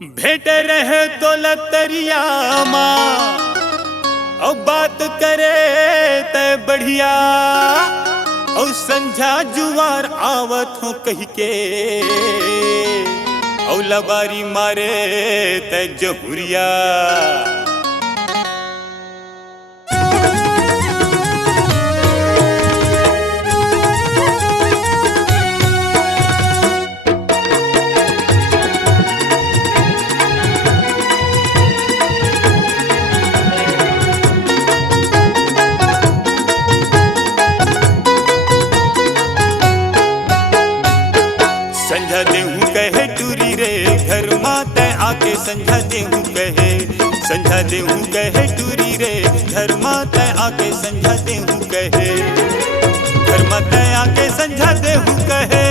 भेट रहे तो लतरिया माँ और बात करे ते बढ़िया और संझा जुआर आवत हो कह के और लबारी मारे ते जहुरिया। संझा देहूँ कहे टूरी रे घर माते आके संझा देहूँ कहे, संझा देहूँ कहे टूरी रे घर माते आके संझा देहूँ कहे, घर माते आके संझा देहूँ कहे,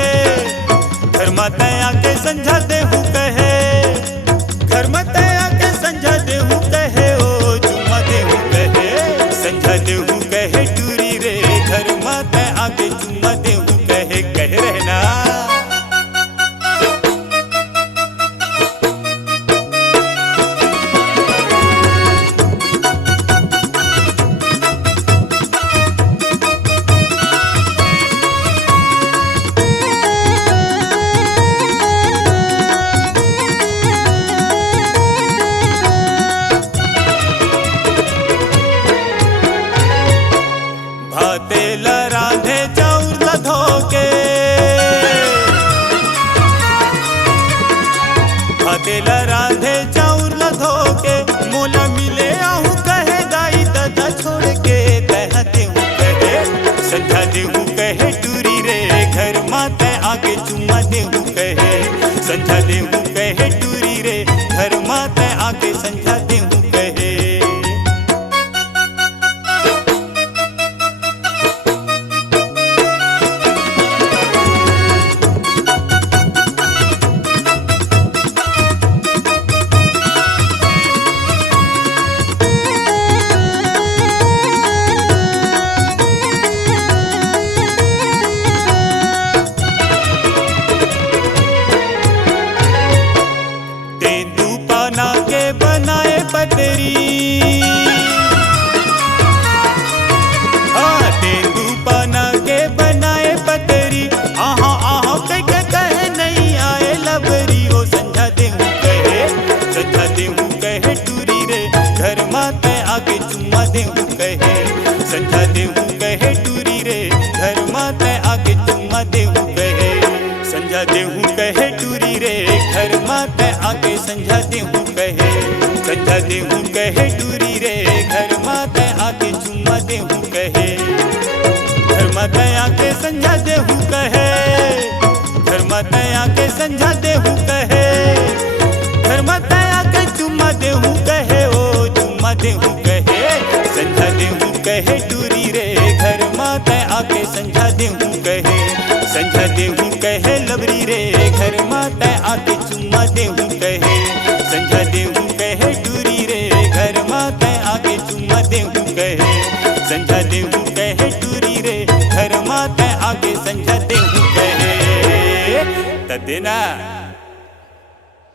घर माते आके संझा देहूँ कहे, घर माते आके संझा देहूँ कहे ओ जुम्मा देहूँ कहे, संझा देहूँ कहे टूरी रे घर माते आके जुम्मा देहूँ कहे। कह रहना तेल राधे चाउर धोके, तेल राधे चाउर धोके मोला मिले आहू कहे दाई दादा छोड़ के तहते हूँ कहे, संझा देहूँ कहे टूरी रे घर माते आके चुम्मा देहूँ कहे, संझा देहूँ कहे टूरी रे घर माते आके संझा देहूँ कहे। बनाए पतरी हाँ तेंदू पाना के बनाए पतरी आहा आहा कहे नहीं आए लबरी ओ संझा देहूँ कहे, संझा देहूँ कहे टूरी रे घर माते आके चुम्मा देहूँ कहे, संझा देहूँ कहे टूरी रे घर माते आके चुम्मा देहूँ कहे, संझा देहूँ कहे टूरी रे घर माते आके संझा देहूँ कहे, संझा देहूँ कहे टूरी रे घर माते आके चुम्मा देहूँ कहे, घर माते आके संझा देहूँ कहे, घर माते आके संझा देहूँ कहे, घर माते आके चुम्मा देहूँ कहे ओ चुम्मा देहूँ कहे, संझा देहूँ कहे टूरी रे घर माते आके संझा देहूँ कहे, संझा देहूँ कहे लबरी रे घर माते आके चुम्मा देहूँ कहे, संझा देहूँ कहे टूरी रे घर माते आके चुम्मा देहूँ कहे, संझा देहूँ कहे टूरी रे घर माते आके संझा देहूँ कहे। त देना